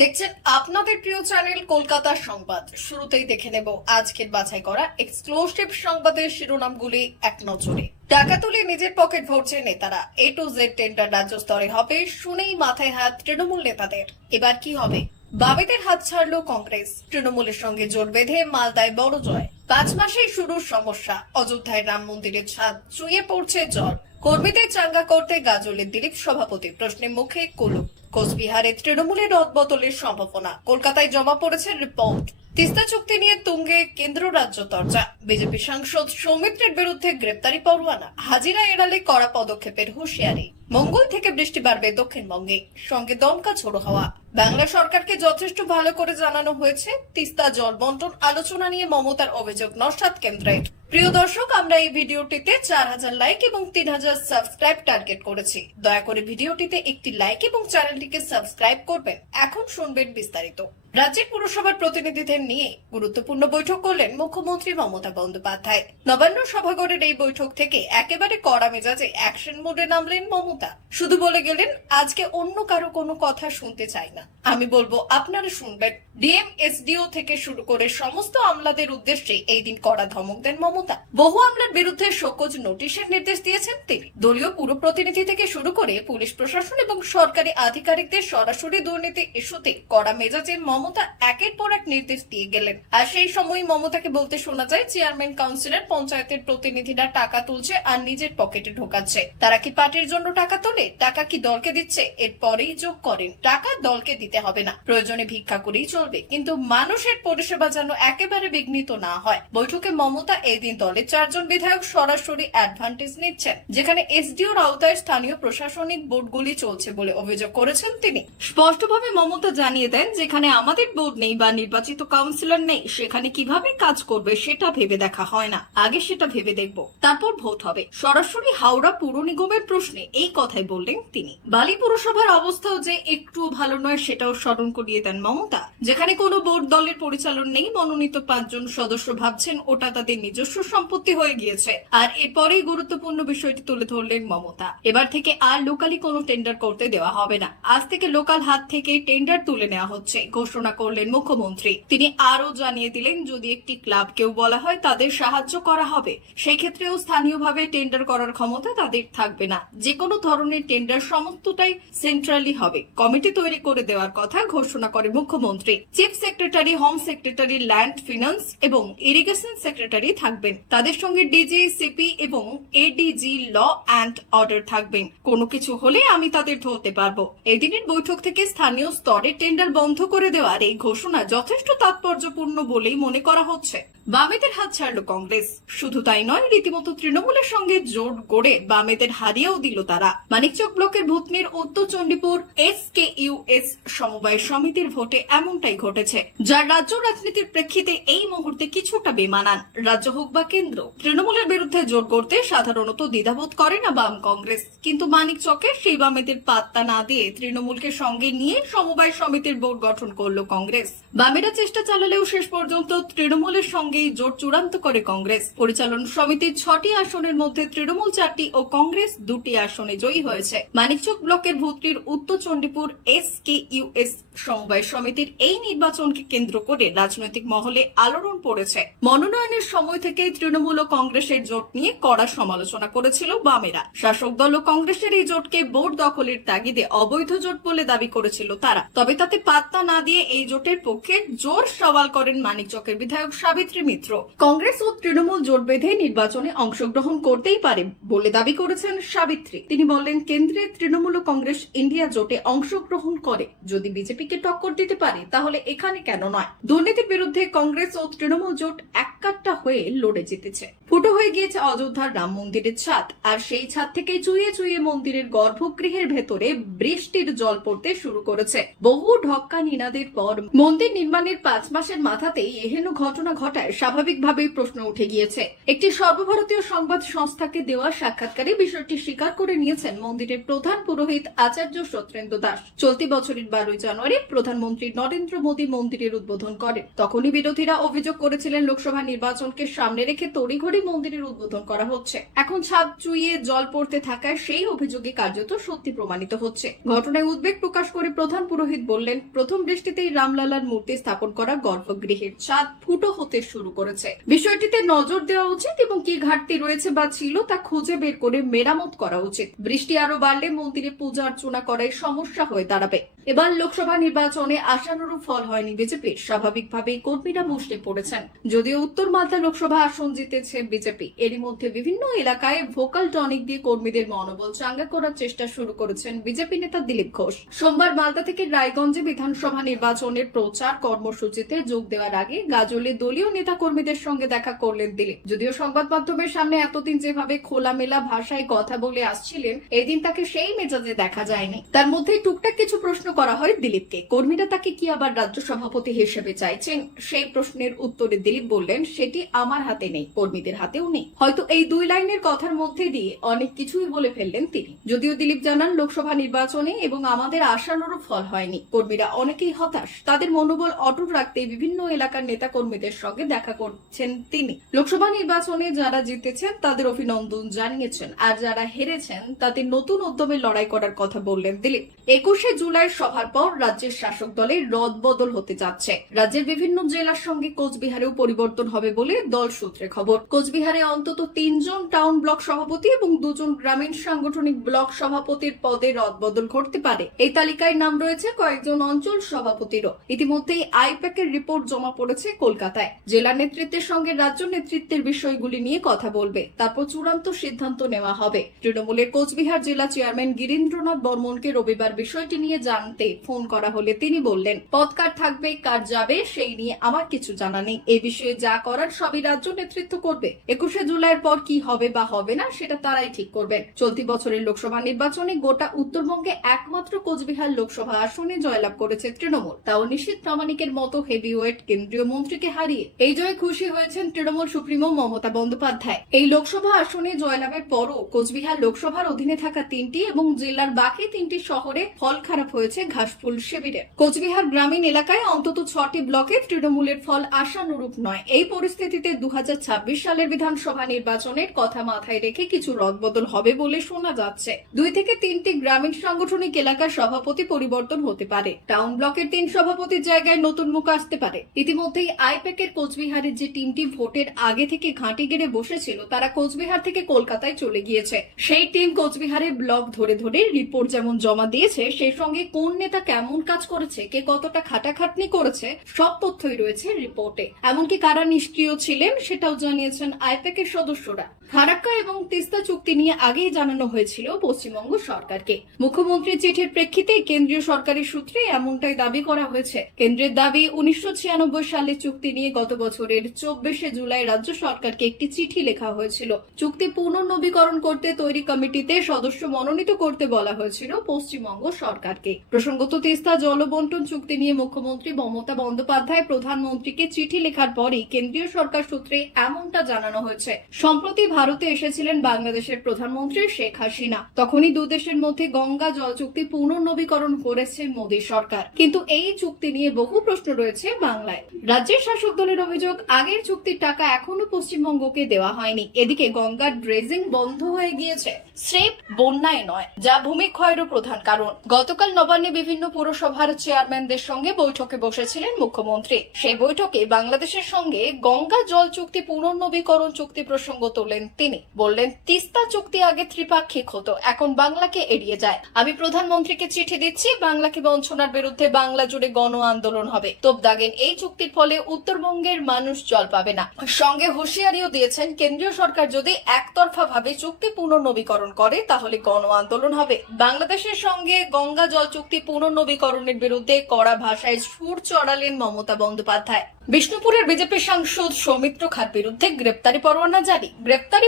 দেখছেন আপনাদের প্রিয় চ্যানেল কলকাতা সংবাদ। শুরুতেই দেখে নেব আজকের বাছাই করা এক্সক্লুসিভ সংবাদের শিরোনামগুলি এক নজরে। টাকা তুলে নিজের পকেট ভরছে নেতারা, A to Z টেন্ডার রাজ্য স্তরে হবে, শুনেই মাথায় হাত তৃণমূল নেতাদের। এবার কি হবে? বামেদের হাত ছাড়লো কংগ্রেস, তৃণমূলের সঙ্গে জোট বেঁধে মালদায় বড় জয়। 5 মাসেই শুরুর সমস্যা, অযোধ্যায় রাম মন্দিরের ছাদ চুইয়ে পড়ছে জল। কর্মীদের চাঙ্গা করতে গাজলের দিলীপ সভাপতি প্রশ্নের মুখে কুলুপ। কোচবিহারে তৃণমূলের রদবদলের সম্ভাবনা, কলকাতায় জমা পড়েছে রিপোর্ট। তিস্তা চুক্তি নিয়ে তুঙ্গে কেন্দ্র রাজ্য চর্চা, বিজেপি সাংসদ সৌমিত্রের বিরুদ্ধে গ্রেপ্তারি পরোয়ানা, হাজিরা এড়ালে কড়া পদক্ষেপের হুঁশিয়ারি। মঙ্গল থেকে বৃষ্টি বাড়বে দক্ষিণবঙ্গে, সঙ্গে দমকা ঝোড়ো হাওয়া। বাংলা সরকারকে যথেষ্ট ভালো করে জানানো হয়েছে, তিস্তা জল বন্টন আলোচনা নিয়ে মমতার অভিযোগ নস্যাৎ কেন্দ্রের। প্রিয় দর্শক, আমরা এই ভিডিওটিতে 4000 লাইক এবং 3000 সাবস্ক্রাইব টার্গেট করেছি। দয়া করে ভিডিওটিতে একটি লাইক এবং চ্যানেলটিকে সাবস্ক্রাইব করবেন। এখন শুনবেন বিস্তারিত। রাজ্যের পুরসভার প্রতিনিধিদের নিয়ে গুরুত্বপূর্ণ বৈঠক করলেন মুখ্যমন্ত্রী মমতা বন্দ্যোপাধ্যায়। নবান্ন সভাঘরের এই বৈঠক থেকে একেবারে কড়া মেজাজে অ্যাকশন মোডে নামলেন মমতা। শুধু বলে গেলেন, আজকে অন্য কারো কোনো কথা শুনতে চাই না, আমি বলবো আপনারা শুনবেন। ডিএম এসডিও থেকে শুরু করে সমস্ত আমলাদের উদ্দেশ্যে এই দিন কড়া ধমক দেন মমতা। বহু আমলার বিরুদ্ধে শোকজ নোটিশের নির্দেশ দিয়েছেন তিনি। দলীয় পুরো প্রতিনিধি থেকে শুরু করে পুলিশ প্রশাসন এবং সরকারি আধিকারিকদের সরাসরি দুর্নীতি ইস্যুতে কড়া মেজাজে মমতা একের পর এক নির্দেশ দিয়ে গেলেন। আর সেই সময় মমতাকে বলতে শোনা যায়, চেয়ারম্যান, কাউন্সিলর, পঞ্চায়েতের প্রতিনিধিরা টাকা তুলছে আর নিজের পকেটে ঢোকাচ্ছে। তারা কি পার্টির জন্য টাকা তোলে? টাকা কি দলকে দিচ্ছে? এরপরেই যোগ করেন, টাকা দলকে দিতে হবে না, প্রয়োজনে ভিক্ষা করেই চলবে, কিন্তু মানুষের পরিষেবা যেন একেবারে বিঘ্নিত না হয়। বৈঠকে মমতা এই দিন দলের 4 জন বিধায়ক সরাসরি অ্যাডভান্টেজ নিচ্ছেন, যেখানে এসডিওর আওতায় স্থানীয় প্রশাসনিক বোর্ডগুলি চলছে বলে অভিযোগ করেছেন তিনি। স্পষ্টভাবে মমতা জানিয়ে দেন, যেখানে আমাদের বোর্ড নেই বা নির্বাচিত কাউন্সিলর নেই, সেখানে কিভাবে কাজ করবে সেটা ভেবে দেখা হয় না, আগে সেটা ভেবে দেখব, তারপর ভোট হবে। সরাসরি হাওড়া পুর নিগমের প্রশ্নে এই কথাই বললেন তিনি। বালি পুরসভার অবস্থাও যে একটু ভালো নয় সেটাও স্মরণ করিয়ে দেন মমতা। যেখানে কোনো বোর্ড দলের পরিচালন নেই, মনোনীত 5 জন সদস্য ভাবছেন ওটা তাদের নিজস্ব সম্পত্তি হয়ে গিয়েছে। আর এরপরেই গুরুত্বপূর্ণ বিষয়টি তুলে ধরলেন মমতা। এবার থেকে আর লোকালি কোনো টেন্ডার করতে দেওয়া হবে না, আজ থেকে লোকাল হাত থেকে টেন্ডার তুলে নেওয়া হচ্ছে ঘোষণা করলেন মুখ্যমন্ত্রী। তিনি আরো জানিয়ে দিলেন, যদি একটি ক্লাবকেও বলা হয় তাদের সাহায্য করা হবে, সেই ক্ষেত্রেও স্থানীয়ভাবে টেন্ডার করার ক্ষমতা তাদের থাকবে না। যে কোনো ধরনের টেন্ডার সমস্তটাই সেন্ট্রালি হবে। কমিটি তৈরি করে দেওয়ার কথা ঘোষণা করে মুখ্যমন্ত্রী। Chief secretary, home secretary, land, finance এবং ইরিগেশন সেক্রেটারি থাকবেন। তাদের সঙ্গে ডিজি, সিপি এবং এডিজি ল অ্যান্ড অর্ডার থাকবেন। কোনো কিছু হলে আমি তাদের ধরতে পারবো। এদিনের বৈঠক থেকে স্থানীয় স্তরে টেন্ডার বন্ধ করে দেওয়ার এই ঘোষণা যথেষ্ট তাৎপর্যপূর্ণ বলেই মনে করা হচ্ছে। বামেদের হাত ছাড়লো কংগ্রেস, শুধু তাই নয়, রীতিমতো তৃণমূলের সঙ্গে জোট গড়ে বামেদের হারিয়েও দিল তারা। মানিকচক ব্লকের ভূতনির উত্তর চণ্ডীপুর SKUS সমবায় সমিতির ভোটে এমনটাই ঘটেছে, যার রাজ্য রাজনীতির প্রেক্ষিতে এই মুহূর্তে কিছুটা বেমানান। রাজ্য হোক বা কেন্দ্র, তৃণমূলের বিরুদ্ধে জোট করতে সাধারণত দ্বিধাবোধ করে না বাম কংগ্রেস, কিন্তু মানিকচকে সেই বামেদের পাত্তা না দিয়ে তৃণমূলকে সঙ্গে নিয়ে সমবায় সমিতির বোর্ড গঠন করলো কংগ্রেস। বামেরা চেষ্টা চালালেও শেষ পর্যন্ত তৃণমূলের সঙ্গেই জোট চূড়ান্ত করে কংগ্রেস। পরিচালন সমিতির 6টি আসনের মধ্যে তৃণমূল 4টি ও কংগ্রেস 2টি আসনে জয়ী হয়েছে। মানিকচক ব্লকের ভূতনির উত্তর চণ্ডীপুর SKUS সমবায় সমিতির এই নির্বাচনকে কেন্দ্র করে রাজনৈতিক মহলে আলোড়ন পড়েছে। মনোনয়নের সময় থেকেই তৃণমূল ও কংগ্রেসের জোট নিয়ে কড়া সমালোচনা করেছিল বামেরা। শাসক দল ও কংগ্রেসের এই জোটকে বোর্ড দখলের তাগিদে অবৈধ জোট বলে দাবি করেছিল তারা। তবে তাতে পাত্তা না দিয়ে এই জোটের পক্ষে জোর সওয়াল করেন মানিকচকের বিধায়ক সাবিত্রী মিত্র। কংগ্রেস ও তৃণমূল জোট বেঁধে নির্বাচনে অংশগ্রহণ করতেই পারে বলে দাবি করেছেন সাবিত্রী। তিনি বললেন, কেন্দ্রে তৃণমূল ও কংগ্রেস ইন্ডিয়া জোটে অংশগ্রহণ করে, যদি বিজেপিকে টক্কর দিতে পারে তাহলে এখানে কেন নয়। দুর্নীতির বিরুদ্ধে কংগ্রেস ও তৃণমূল জোট এককাট্টা হয়ে লড়ে জিতেছে। ফুটো হয়ে গিয়েছে অযোধ্যার রাম মন্দিরের ছাদ, আর সেই ছাদ থেকে চুইয়ে চুইয়ে মন্দিরের গর্ভগৃহের ভেতরে বৃষ্টির জল পড়তে শুরু করেছে। বহু ঢক্কা নিনাদের পর মন্দির নির্মাণের 5 মাসের মাথাতেই এহেন ঘটনা ঘটায় স্বাভাবিকভাবেই প্রশ্ন উঠে গিয়েছে। একটি সর্বভারতীয় সংবাদ সংস্থাকে দেওয়া সাক্ষাৎকারে বিষয়টি স্বীকার করে নিয়েছেন মন্দিরের প্রধান পুরোহিত আচার্য সত্যেন্দ্র দাস। চলতি বছরের 12 জানুয়ারি ডিসেম্বরে প্রধানমন্ত্রী নরেন্দ্র মোদী মন্দিরের উদ্বোধন করেন। তখনই বিরোধীরা অভিযোগ করেছিলেন লোকসভা নির্বাচনকে সামনে রেখে তড়িঘড়ি মন্দিরের উদ্বোধন করা হচ্ছে। এখন ছাদ চুইয়ে জল পড়তে থাকায় সেই অভিযোগে কার্যত সত্যি প্রমাণিত হচ্ছে। ঘটনায় উদ্বেগ প্রকাশ করে প্রধান পুরোহিত বললেন, প্রথম দৃষ্টিতেই রামলালার মূর্তি স্থাপন করা গর্ভগৃহের ছাদ ফুটো হতে শুরু করেছে। বিষয়টিতে নজর দেওয়া উচিত এবং কি ঘাটতি রয়েছে বা ছিল তা খুঁজে বের করে মেরামত করা উচিত। বৃষ্টি আরো বাড়লে মন্দিরে পূজা অর্চনা করাই সমস্যা হয়ে দাঁড়াবে। এবার লোকসভা নির্বাচনে আশানুরূপ ফল হয়নি বিজেপির। স্বাভাবিকভাবেই কর্মীরা মুষড়ে পড়েছেন। যদিও উত্তর মালদা লোকসভা আসন জিতেছে বিজেপি, এরই মধ্যে বিভিন্ন এলাকায় ভোকাল টনিক দিয়ে কর্মীদের মনোবল চাঙ্গা করার চেষ্টা শুরু করেছেন বিজেপি নেতা দিলীপ ঘোষ। সোমবার মালদা থেকে রায়গঞ্জে বিধানসভা নির্বাচনের প্রচার কর্মসূচিতে যোগ দেওয়ার আগে গাজলে দলীয় নেতা কর্মীদের সঙ্গে দেখা করলেন দিলীপ। যদিও সংবাদ মাধ্যমের সামনে এতদিন যেভাবে খোলামেলা ভাষায় কথা বলে আসছিলেন, এদিন তাকে সেই মেজাজে দেখা যায়নি। তার মধ্যে টুকটাক কিছু প্রশ্ন করা হয় দিলীপকে। কর্মীরা তাকে কি আবার রাজ্য সভাপতি হিসেবে চাইছেন? সেই প্রশ্নের উত্তরে দিলীপ বললেন, সেটি আমার হাতে নেই, কর্মীদের হাতেও নেই। হয়তো এই দুই লাইনের কথার মধ্যে দিয়ে অনেক কিছুই বলে ফেললেন তিনি। যদিও দিলীপ জানান, লোকসভা নির্বাচনে এবং আমাদের আশানুরূপ ফল হয়নি। কর্মীরা অনেকেই হতাশ। তাদের মনোবল অটুট রাখতে বিভিন্ন এলাকার নেতা কর্মীদের সঙ্গে দেখা করছেন তিনি। লোকসভা নির্বাচনে যারা জিতেছেন তাদের অভিনন্দন জানিয়েছেন, আর যারা হেরেছেন তাদের নতুন উদ্যমে লড়াই করার কথা বললেন দিলীপ। 21শে জুলাই সভার পর রাজ্যের শাসক দলের রদবদল হতে যাচ্ছে। রাজ্যের বিভিন্ন জেলার সঙ্গে কোচবিহারেও পরিবর্তন হবে বলে দল সূত্রে খবর। কোচবিহারে অন্তত 3 জন টাউন ব্লক সভাপতি এবং 2 জন গ্রামীণ সাংগঠনিক ব্লক সভাপতির পদে রদবদল ঘটতে পারে। এই তালিকায় নাম রয়েছে কয়েকজন অঞ্চল সভাপতিরও। ইতিমধ্যেই আইপ্যাকের রিপোর্ট জমা পড়েছে কলকাতায়। জেলা নেতৃত্বের সঙ্গে রাজ্য নেতৃত্বের বিষয়গুলি নিয়ে কথা বলবে, তারপর চূড়ান্ত সিদ্ধান্ত নেওয়া হবে। তৃণমূলের কোচবিহার জেলা চেয়ারম্যান গিরীন্দ্রনাথ বর্মনকে রবিবার বিষয়টি নিয়ে জানতে ফোন করা হলে তিনি বললেন, পদ কার থাকবে কার যাবে সেই নিয়ে আমার কিছু জানা নেই। এই বিষয়ে যা করার সবই রাজ্য নেতৃত্ব করবে। 21শে জুলাইয়ের পর কি হবে বা হবে না সেটা তারাই ঠিক করবেন। চলতি বছরের লোকসভা নির্বাচনে গোটা উত্তরবঙ্গে একমাত্র কোচবিহার লোকসভা আসনে জয়লাভ করেছে তৃণমূল, তাও নিশীথ প্রামাণিকের মতো হেভিওয়েট কেন্দ্রীয় মন্ত্রীকে হারিয়ে। এই জয়ে খুশি হয়েছেন তৃণমূল সুপ্রিমো মমতা বন্দ্যোপাধ্যায়। এই লোকসভা আসনে জয়লাভের পরও কোচবিহার লোকসভার অধীনে থাকা 3টি এবং জেলার বাকি 3টি শহরে ফল খারাপ হয়েছে ঘাসফুল শিবিরের। কোচবিহার গ্রামীণ এলাকায় অন্তত 6টি ব্লকে তৃণমূলের ফল আশানুরূপ নয়। এই পরিস্থিতিতে 2026 সালের বিধানসভা নির্বাচনের কথা মাথায় রেখে কিছু রদবদল হবে বলে শোনা যাচ্ছে। 2 থেকে 3টি গ্রামীণ সাংগঠনিক এলাকার সভাপতি পরিবর্তন হতে পারে। টাউন ব্লকের 3 সভাপতির জায়গায় নতুন মুখ আসতে পারে। ইতিমধ্যেই আইপ্যাকের কোচবিহারের যে টিমটি ভোটের আগে থেকে ঘাঁটি গেড়ে বসেছিল, তারা কোচবিহার থেকে কলকাতায় চলে গিয়েছে। সেই টিম কোচবিহারের ব্লক ধরে ধরে রিপোর্ট যেমন জমা দিয়েছে, সেই সঙ্গে কোন নেতা কেমন কাজ করেছে, কে কতটা খাটাখাটনি করেছে, সব তথ্যই রয়েছে রিপোর্টে। এমনকি কারা নিষ্ক্রিয় ছিলেন সেটাও জানিয়েছেন আইপ্যাকের সদস্যরা। ফারাক্কা এবং তিস্তা চুক্তি নিয়ে আগেই জানানো হয়েছিল পশ্চিমবঙ্গ সরকারকে। মুখ্যমন্ত্রীর চিঠির প্রেক্ষিতে কেন্দ্রীয় সরকারের সূত্রে এমনটাই দাবি করা হয়েছে। কেন্দ্রের দাবি, 1996 সালে চুক্তি নিয়ে গত বছরের 24শে জুলাই রাজ্য সরকারকে একটি চিঠি লেখা হয়েছিল। চুক্তি পুনর্নবীকরণ করতে তৈরি কমিটিতে সদস্য মনোনীত করতে বলা হয়েছিল পশ্চিমবঙ্গ সরকারকে। প্রসঙ্গত, তিস্তা জলবন্টন চুক্তি নিয়ে মুখ্যমন্ত্রী মমতা বন্দ্যোপাধ্যায় প্রধানমন্ত্রীকে চিঠি লেখার পরই কেন্দ্রীয় সরকার সূত্রে এমনটা জানানো হয়েছে। সম্প্রতি ভারতে এসেছিলেন বাংলাদেশের প্রধানমন্ত্রী শেখ হাসিনা। তখনই দুদেশের মধ্যে গঙ্গা জল চুক্তি পুনর্নবীকরণ করেছে মোদী সরকার। কিন্তু এই চুক্তি নিয়ে বহু প্রশ্ন রয়েছে বাংলায়। রাজ্যের শাসক দলের অভিযোগ, আগের চুক্তির টাকা এখনো পশ্চিমবঙ্গকে দেওয়া হয়নি। এদিকে গঙ্গার ড্রেজিং বন্ধ হয়ে গিয়েছে, স্রেফ বন্যায় নয়, যা ভূমিক্ষয়েরও প্রধান কারণ। গতকাল নবান্নে বিভিন্ন পুরসভার চেয়ারম্যানদের সঙ্গে বৈঠকে বসেছিলেন মুখ্যমন্ত্রী। সেই বৈঠকে বাংলাদেশের সঙ্গে গঙ্গা জল চুক্তি পুনর্নবীকরণ চুক্তি প্রসঙ্গ তোলেন তিনি। বললেন, তিস্তা চুক্তি আগে ত্রিপাক্ষিক হতো, এখন বাংলাকে এড়িয়ে যায়। আমি প্রধানমন্ত্রীকে চিঠি দিচ্ছি, বাংলাকে বঞ্চনার বিরুদ্ধে বাংলা জুড়ে গণ আন্দোলন হবে। তোপ দাগেন, এই চুক্তির ফলে উত্তরবঙ্গের মানুষ জল পাবে না। সঙ্গে হুঁশিয়ারিও দিয়েছেন, কেন্দ্রীয় সরকার যদি একতরফা ভাবে চুক্তি পুনর্নবীকরণ করে তাহলে গণ আন্দোলন হবে। বাংলাদেশের সঙ্গে গঙ্গা জল চুক্তি পুনর্নবীকরণের বিরুদ্ধে কড়া ভাষায় সুর চড়ালেন মমতা বন্দ্যোপাধ্যায়। বিষ্ণুপুরের বিজেপি সাংসদ সৌমিত্র খাঁর বিরুদ্ধে গ্রেপ্তারি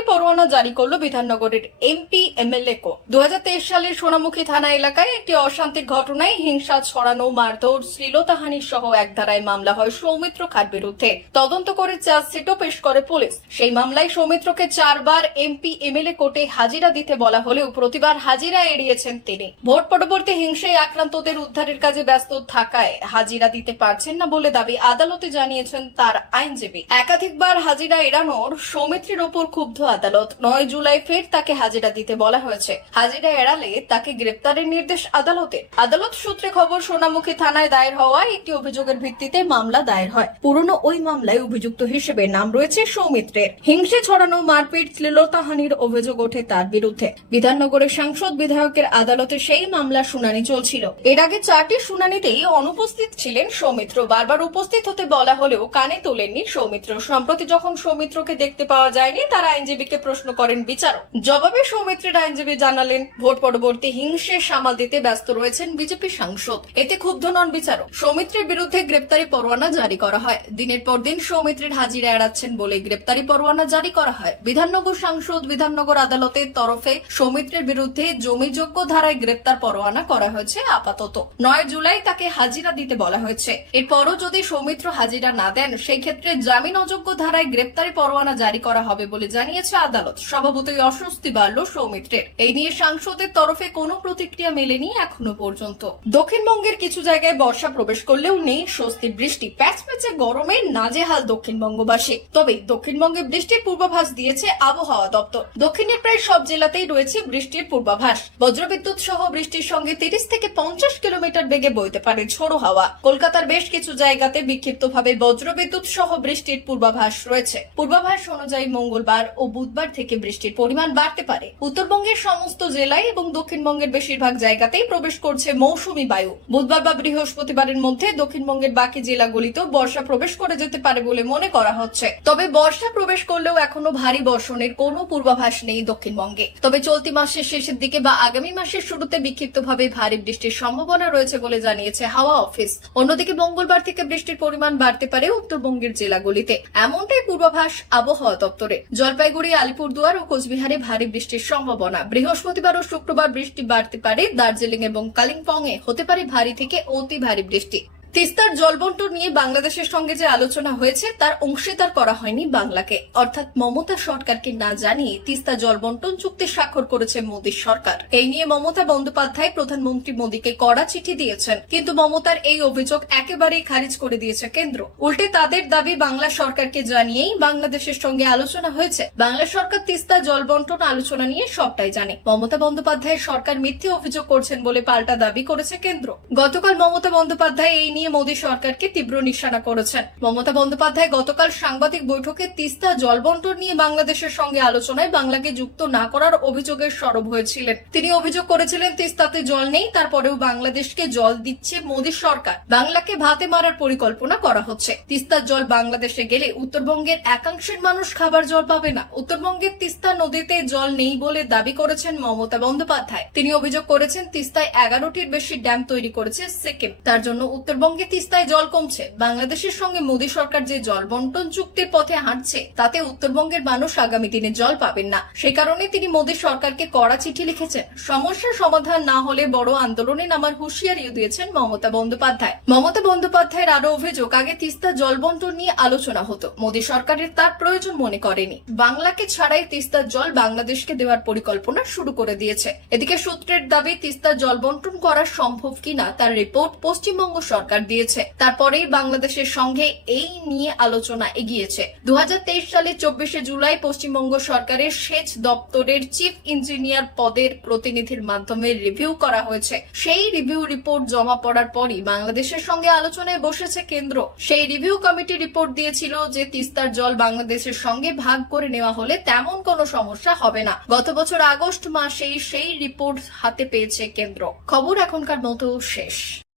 পরোয়ানা জারি করল বিধাননগরের এমপি এমএলএ কো 2023 সালের সোনামুখী থানা এলাকায় একটি অশান্তির ঘটনায় হিংসা ছড়ানো, মারধর, শ্লীলতাহানি সহ এক ধারায় মামলা হয় সৌমিত্র খাঁর বিরুদ্ধে। তদন্ত করে চার্জশিটও পেশ করে পুলিশ। সেই মামলায় সৌমিত্রকে 4 বার এমপি এমএলএ কোর্টে হাজিরা দিতে বলা হলেও প্রতিবার হাজিরা এড়িয়েছেন তিনি। ভোট পরবর্তী হিংসায় আক্রান্তদের উদ্ধারের কাজে ব্যস্ত থাকায় হাজিরা দিতে পারছেন না বলে দাবি আদালতে জানিয়েছেন তার আইনজীবী। একাধিকবার হাজিরা এড়ানোর সৌমিত্রের ওপর ক্ষুব্ধ আদালত 9 জুলাই ফের তাকে হাজিরা দিতে বলা হয়েছে। হাজিরা এড়ালে তাকে গ্রেপ্তারের নির্দেশ আদালতের। আদালত সূত্রে খবর, সোনামুখী থানায় দায়ের হওয়া একটি অভিযোগের ভিত্তিতে মামলা দায়ের হয়। পুরনো ওই মামলায় অভিযুক্ত হিসেবে নাম রয়েছে সৌমিত্রের। হিংসে ছড়ানো, মারপিট, শ্লীলতাহানির অভিযোগ ওঠে তার বিরুদ্ধে। বিধাননগরের সাংসদ বিধায়কের আদালতে সেই মামলার শুনানি চলছিল। এর আগে 4টি শুনানিতেই অনুপস্থিত ছিলেন সৌমিত্র। বারবার উপস্থিত হতে বলা হলেও কানে তোলেননি সৌমিত্র। সম্প্রতি যখন সৌমিত্রকে দেখতে পাওয়া যায়নি, তার আইনজীবীকে প্রশ্ন করেন বিচারক। জবাবে সৌমিত্রের আইনজীবী জানালেন, ভোট পরবর্তী হিংসে সামাল দিতে ব্যস্ত রয়েছেন বিজেপি সাংসদ। এতে ক্ষুব্ধ নন বিচারক। সৌমিত্রের বিরুদ্ধে গ্রেপ্তারি পরোয়ানা জারি করা হয়। দিনের পর দিন সৌমিত্রের হাজিরা এড়াচ্ছেন বলে গ্রেপ্তারি পরোয়ানা জারি করা হয়। বিধাননগর সাংসদ বিধাননগর আদালতের তরফে সৌমিত্রের বিরুদ্ধে জমিযোগ্য ধারায় গ্রেপ্তার পরোয়ানা করা হয়েছে। আপাতত 9 জুলাই তাকে হাজিরা দিতে বলা হয়েছে। এরপরও যদি সৌমিত্র হাজিরা না দেন, সেই ক্ষেত্রে জামিন অযোগ্য ধারায় গ্রেপ্তারি পরোয়ানা জারি করা হবে বলে জানিয়েছে আদালত। স্বভাবতই অস্বস্তি বাড়ল সৌমিত্রের। এই নিয়ে সাংসদের তরফে কোনো প্রতিক্রিয়া মেলেনি এখনো পর্যন্ত। দক্ষিণবঙ্গের কিছু জায়গায় বর্ষা প্রবেশ করলেও নেই স্বস্তির বৃষ্টি। প্যাচপ্যাচে গরমে নাজেহাল দক্ষিণবঙ্গবাসী। তবে দক্ষিণবঙ্গে বৃষ্টির পূর্বাভাস দিয়েছে আবহাওয়া দপ্তর। দক্ষিণের প্রায় সব জেলাতেই রয়েছে বৃষ্টির পূর্বাভাস। বজ্রবিদ্যুৎ সহ বৃষ্টির সঙ্গে 30 থেকে 50 কিলোমিটার বেগে বইতে পারে ঝোড়ো হাওয়া। কলকাতার বেশ কিছু জায়গাতে বিক্ষিপ্তভাবে বজ্রবিদ্যুৎ সহ বৃষ্টির পূর্বাভাস রয়েছে। পূর্বাভাস অনুযায়ী মঙ্গলবার ও বুধবার থেকে বৃষ্টির পরিমাণ বাড়তে পারে। উত্তরবঙ্গের সমস্ত জেলায় এবং দক্ষিণবঙ্গের বেশিরভাগ জায়গাতেই প্রবেশ করছে মৌসুমী বায়ু। বুধবার বা বৃহস্পতিবারের মধ্যে দক্ষিণবঙ্গের বাকি জেলাগুলিতেও বর্ষা প্রবেশ করে যেতে পারে বলে মনে করা হচ্ছে। তবে বর্ষা প্রবেশ করলেও এখনো ভারী বর্ষণের কোনো পূর্বাভাস নেই দক্ষিণবঙ্গে। তবে চলতি মাসের শেষের দিকে বা আগামী মাসের শুরুতে বিক্ষিপ্তভাবে ভারী বৃষ্টির সম্ভাবনা রয়েছে বলে জানিয়েছে হাওয়া অফিস। অন্যদিকে মঙ্গলবার থেকে বৃষ্টির পরিমাণ বাড়তে পারে উত্তরবঙ্গের জেলাগুলিতে, এমনটাই পূর্বাভাস আবহাওয়া দপ্তরে। জলপাইগুড়ি, আলিপুরদুয়ার ও কোচবিহারে ভারী বৃষ্টির সম্ভাবনা। বৃহস্পতিবার ও শুক্রবার বৃষ্টি বাড়তে পারে। দার্জিলিং এবং কালিম্পং এ হতে পারে ভারী থেকে অতি ভারী বৃষ্টি। তিস্তার জলবন্টন নিয়ে বাংলাদেশের সঙ্গে যে আলোচনা হয়েছে তার অংশীদার করা হয়নি বাংলাকে। অর্থাৎ মমতা সরকারকে না জানিয়ে তিস্তা জলবন্টন চুক্তি স্বাক্ষর করেছে মোদী সরকার। এই নিয়ে মমতা বন্দ্যোপাধ্যায় প্রধানমন্ত্রী মোদীকে কড়া চিঠি দিয়েছেন, কিন্তু মমতার এই অভিযোগ একেবারেই খারিজ করে দিয়েছে কেন্দ্র। উল্টে তাদের দাবি, বাংলা সরকারকে জানিয়েই বাংলাদেশের সঙ্গে আলোচনা হয়েছে। বাংলা সরকার তিস্তা জলবন্টন আলোচনা নিয়ে সবটাই জানে। মমতা বন্দ্যোপাধ্যায়ের সরকার মিথ্যে অভিযোগ করছেন বলে পাল্টা দাবি করেছে কেন্দ্র। গতকাল মমতা বন্দ্যোপাধ্যায় এই নিয়ে মোদী সরকারকে তীব্র নিশানা করেছেন। মমতা বন্দ্যোপাধ্যায় গতকাল সাংবাদিক বৈঠকে তিস্তা জলবন্টন নিয়ে বাংলাদেশের সঙ্গে আলোচনায় বাংলাকে যুক্ত না করার অভিযোগের সরব হয়েছিলেন। তিনি অভিযোগ করেছিলেন, তিস্তাতে জল নেই, তারপরেও বাংলাদেশকে জল দিচ্ছে মোদী সরকার। বাংলাকে ভাতে মারার পরিকল্পনা করা হচ্ছে। তিস্তার জল বাংলাদেশে গেলে উত্তরবঙ্গের একাংশের মানুষ খাবার জল পাবে না। উত্তরবঙ্গের তিস্তা নদীতে জল নেই বলে দাবি করেছেন মমতা বন্দ্যোপাধ্যায়। তিনি অভিযোগ করেছেন, তিস্তায় 11টির বেশি ড্যাম তৈরি করেছে সিকিম। তার জন্য উত্তরবঙ্গে তিস্তায় জল কমছে। বাংলাদেশের সঙ্গে মোদী সরকার যে জল বন্টন চুক্তির পথে হাঁটছে, তাতে উত্তরবঙ্গের মানুষ আগামী দিনে জল পাবেন না। সে কারণে তিনি মোদী সরকারকে কড়া চিঠি লিখেছেন। সমস্যার সমাধান না হলে বড় আন্দোলনে নামার হুঁশিয়ারিও দিয়েছেন মমতা বন্দ্যোপাধ্যায়। মমতা বন্দ্যোপাধ্যায়ের আরো অভিযোগ, আগে তিস্তা জল বন্টন নিয়ে আলোচনা হতো, মোদী সরকারের তার প্রয়োজন মনে করেনি। বাংলাকে ছাড়াই তিস্তার জল বাংলাদেশকে দেওয়ার পরিকল্পনা শুরু করে দিয়েছে। এদিকে সূত্রের দাবি, তিস্তা জল বন্টন করা সম্ভব কিনা তার রিপোর্ট পশ্চিমবঙ্গ সরকার দিয়েছে। তারপরেই বাংলাদেশের সঙ্গে এই নিয়ে আলোচনা এগিয়েছে। 2023 সালে 24শে জুলাই পশ্চিমবঙ্গ সরকারের সেচ দপ্তরের চিফ ইঞ্জিনিয়ার পদের প্রতিনিধির মাধ্যমে রিভিউ করা হয়েছে। সেই রিভিউ রিপোর্ট জমা পড়ার পরই বাংলাদেশের সঙ্গে আলোচনায় বসেছে কেন্দ্র। সেই রিভিউ কমিটি রিপোর্ট দিয়েছিল যে তিস্তার জল বাংলাদেশের সঙ্গে ভাগ করে নেওয়া হলে তেমন কোনো সমস্যা হবে না। গত বছর আগস্ট মাসেই সেই রিপোর্ট হাতে পেয়েছে কেন্দ্র। খবর এখনকার মতো শেষ।